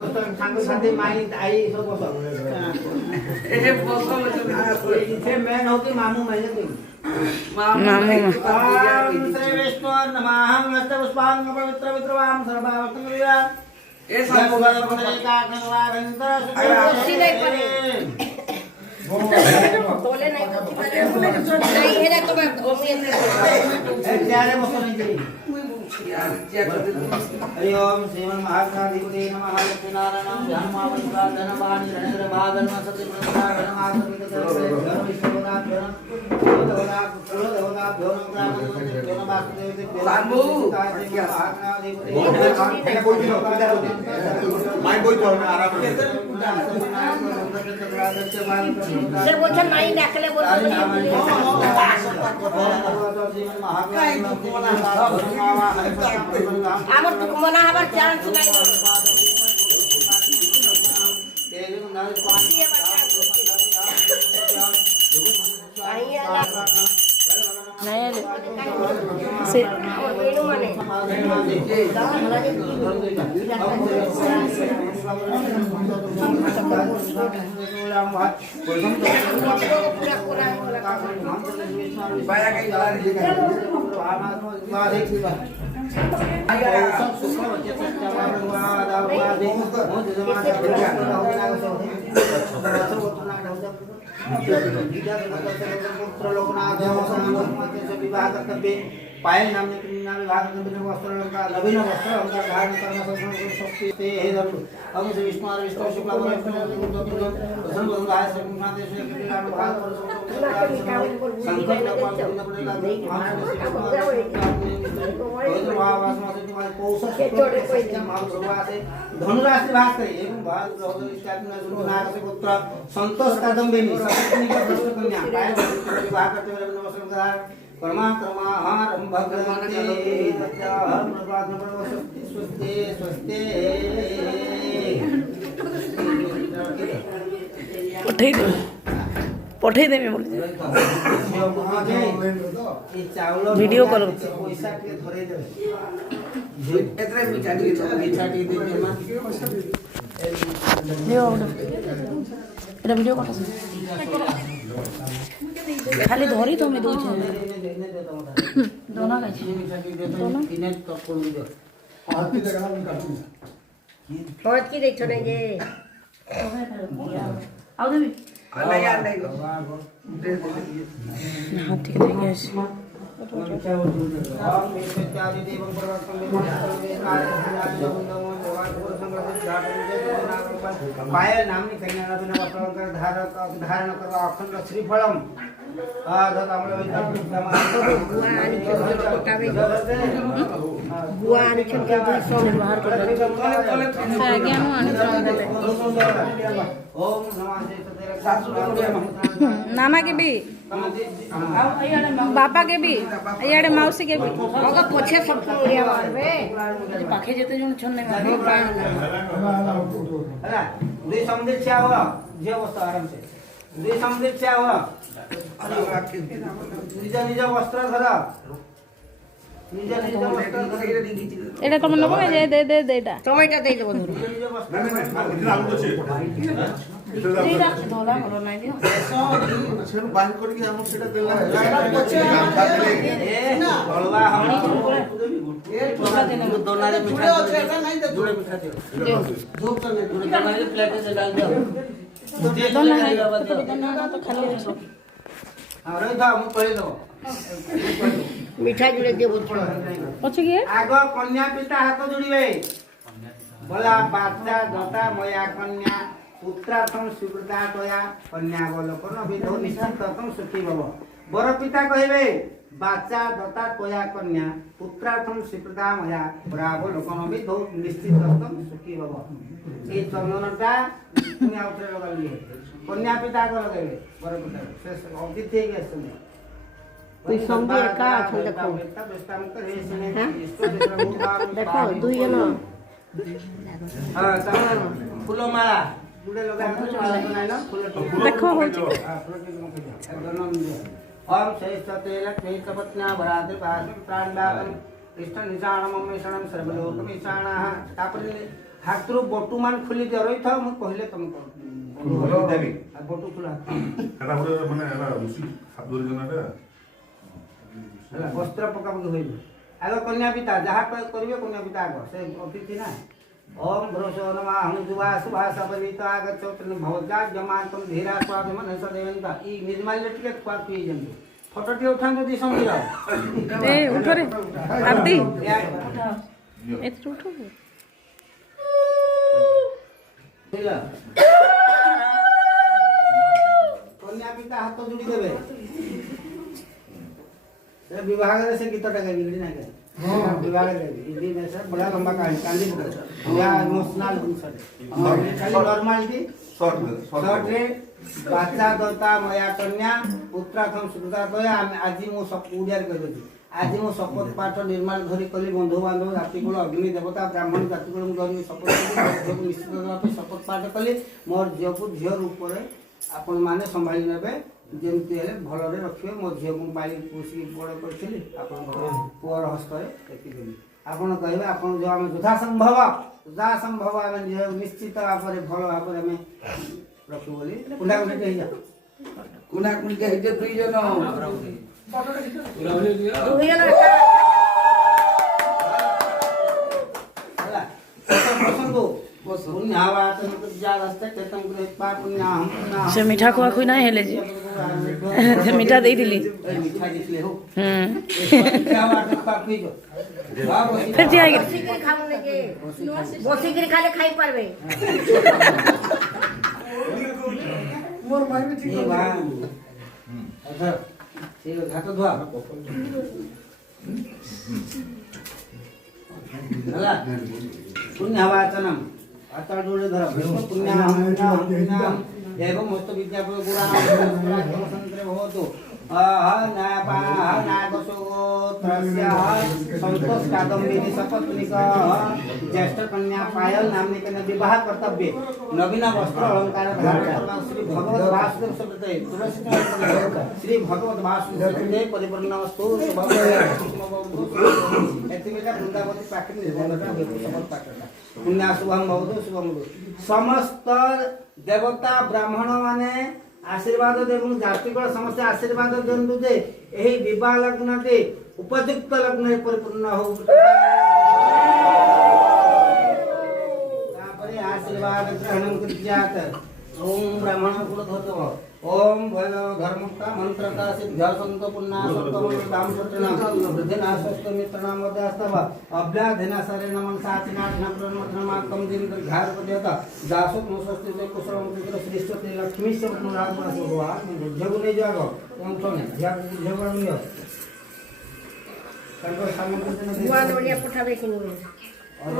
ସାଙ୍ଗ ସାଥି ମାଇଁ ଆଇ ସବୁ ବସ ଏ ବସ ଇथे ମେନ୍ ହଉଛି ମାମୁଁ ମାଇଁ ମାମୁଁ ଶ୍ରୀ ବିଷ୍ଣୁ ନମଃ ନମସ୍ତେ ପୁଷ୍ପାଂ ପବିତ୍ର ବିତ୍ରବାମ୍ ସର୍ବାବର୍ତ୍ତଂ ବିରା ଏ ସବୁ ଗଲ ପଦରେ କା કરવા ભયંકર ઓછી નહીં પડે તોલે નહીં પડતી નહીં હેરે તો મેં ઘોમી ત્યારે બસો નહીં हरि ओम श्रीमन महागणाधिपते नमः लक्ष्मीनारायण ध्यानमावस्वादन वाणी रणेन्द्र भागन सत्य प्रसादन आत्मिक धर्म विष्णुना धर्म देवना कुलदेवना देवना देवना वासुदेव बाबू महागणाधिपते कोई भी माय कोई तो आराम सर बोल नहीं डाकले बोल আমার তো মনে হবার চান্স নাই पायल नामने विभाग वस्त्र नवीन वस्त्र धारण करना शक्ति हे धर्म हम से विष्णु विष्णु शुक्ला धनुराशि भाग करे एवं पुत्र संतोष कादम्बिनी कन्या पायल विवाह करते हुए नमस्कार परमात्माहारं भगवते तत्याहं प्रभातमस्ते स्वस्ते स्वस्ते पठेई देबे बोल वीडियो कॉल पैसा के धरे देबे एतरे मीठा के दे देमा लियो एटा वीडियो कॉल खाली धरी तो मैं दूछ दोना गाइछ दोना इने तो कोन दे बहुत की देख छोड़े ये आउ देबी नहीं यार नहीं हां ठीक है गैस पायल नामनी कन्या धारण करवा अखंड श्रीफलम बुआ आणि छक्के सोने बाहर कर आज्ञा नु आनी ओम नमः नाना के भी बापा के भी इयाडे मौसी के भी होगा पोछे सब एरिया मारबे पाखे जेते जण छन नहीं प्राण हैला दुई समुद्र छा हो जे वस्त्र आराम से दुई समुद्र छा हो निज निज वस्त्र धर निज निज वस्त्र धर एटा तुम नबो जे दे दे देटा टमाटर दे देबो निज निज वस्त्र एटा धोला करो नहीं दियो सेनु बांध करके हम सेटा देला बलवा हम ए दोना रे मीठा जुड़े मीठा दे धूप तो नहीं जुड़े दोना रे प्लेट से डाल दो दोना है तो खाली रसो अरे था हम पढ़े लो मीठा जुड़े देबो पछ के आगो कन्या पिता हाथ जोड़िबे बोला बाचा दता मया कन्या पुत्रार्थम स्वीकृता तया कन्या बोलकन विधो निश्चितम सुखी भव बर पिता कहबे बाचा दता तया कन्या पुत्रार्थम स्वीकृता मया ब्रावो लोकन विधो निश्चितम सुखी भव ए चंदनटा तुम आउtre लगालिए कन्या पिता को लगाबे बर पिता शेष अतिथि के सुने कोई संगे का छ देखो देखो दुई जन हां तमाम फूलो माला फूले लगा ना देखो हो ओम श्रेष्ठतेन श्रेष्ठपत्न्या वराद्रि प्राणदातं कृष्ण निशाणम मेषणम सर्वलोकमिशाणः तापरि ହାତରୁ ବଟୁ ମାନ ଖୋଲି ଦିଅ ରହିଥାଉ ମୁଁ କହିଲେ ତମେ କର ଦେବି ଆଉ ବଟୁ ଖୋଲା এটা হলে মানে এটা রুচি হাত ধরে জানাটা ହେଲା ବସ୍ତ୍ର ପକାପକି ହୋଇନି ଆଗ କନ୍ୟା ପିତା ଯାହା କରିବେ କନ୍ୟା ପିତା ଆଗ ସେ ଅତିଥି ନା ओम भ्रोशो नमः हुजुवा शुभा सपरित आगच्छोत्र भवजा जमान्तम धीरा स्वाद मन सदेवंता ई निर्मल टिके क्वा पी जंतु फोटो टी उठान जदी समझ ए उठो रे आरती एत उठो बुझला कन्या पिता हाथ जोड़ी देबे से विवाह रे से गीतटा गाइबी ना गाइबी विवाह गाइबी इदी में से बड़ा लंबा कहानी कांदी या इमोशनल खाली नॉर्मलिटी शॉर्ट रे बाचा दता मया कन्या पुत्राखम सुकृता तया आज मु सब उडियार कह दछि आज मु शपथ पाठ निर्माण धरि कली बंधु बांधव जाति कुल अग्नि देवता ब्राह्मण जाति कुल धरि शपथ निश्चित भाव शपथ पाठ कली मोर झियो को झियो रूप रे आपण माने संभाली नेबे जेमती हेले भलरे रखिबे मो झियो को पाली पोसी बड़ करथिली आपण पुअर हस्तरे देखि देली आपण कहबे आपण जो हम यथा संभव हम निश्चित भाव भल भाव में रखु बोली कुंडा कुंडा कहि जा कुना कुनी के हिते दुई जन होला पसंद पुण्यावा तन जा रास्ते केतम करे पा पुण्या हम से मीठा खुआ खुई नहीं हेले जी से मीठा दे दिली मीठा दिसले हो क्या बात पा पी जो फिर जी आएगी বসিকিরি খাবো নাকি বসিকিরি খালে খাই পারবে मोर माई में ठीक ये हो बात अच्छा ठीक है हाथ धोआ होला पुण्यवाचनम आता जोड़े धर पुण्यम एवं मस्त विद्यापति गुणा संतरे भवतु ना पा ना गोत्रस्य संतोष कादम्बिनी सपत्निक ज्येष्ठ कन्या पायल नामनी के विवाह कर्तव्य नवीन वस्त्र अलंकार धारण श्री भगवत वासुदेव सप्ते तुलसी श्री भगवत वासुदेव सप्ते परिपूर्ण वस्तु एतिमेटा वृंदावती पाखे निर्बंधता हेतु शपथ पाठटा पुण्य शुभम भवतु शुभम समस्त देवता ब्राह्मण माने आशीर्वाद देवं जातिकुल समस्त आशीर्वाद दियंतु जे एही विवाह लग्न दे उपयुक्त लग्न परिपूर्ण हो तापरे आशीर्वाद ग्रहण कृत्यात ओम ब्राह्मण कुल धोतो ओम भय धर्मका मंत्रका सिद्ध संत पुण्य सत्तम दाम सत्तना वृद्धिना सस्त मित्रना मध्यस्तव अभ्याधना सरे नमन सातिना नमन कम दिन घार पद्यता दासो नसस्ति जे कुशलम पुत्र श्रेष्ठ ते लक्ष्मी से पुनराज मास भगवान जगु ने जागो कोन कोने ध्यान जगु नियो कंको सामने বুয়া দড়িয়া পঠাবে কিনি और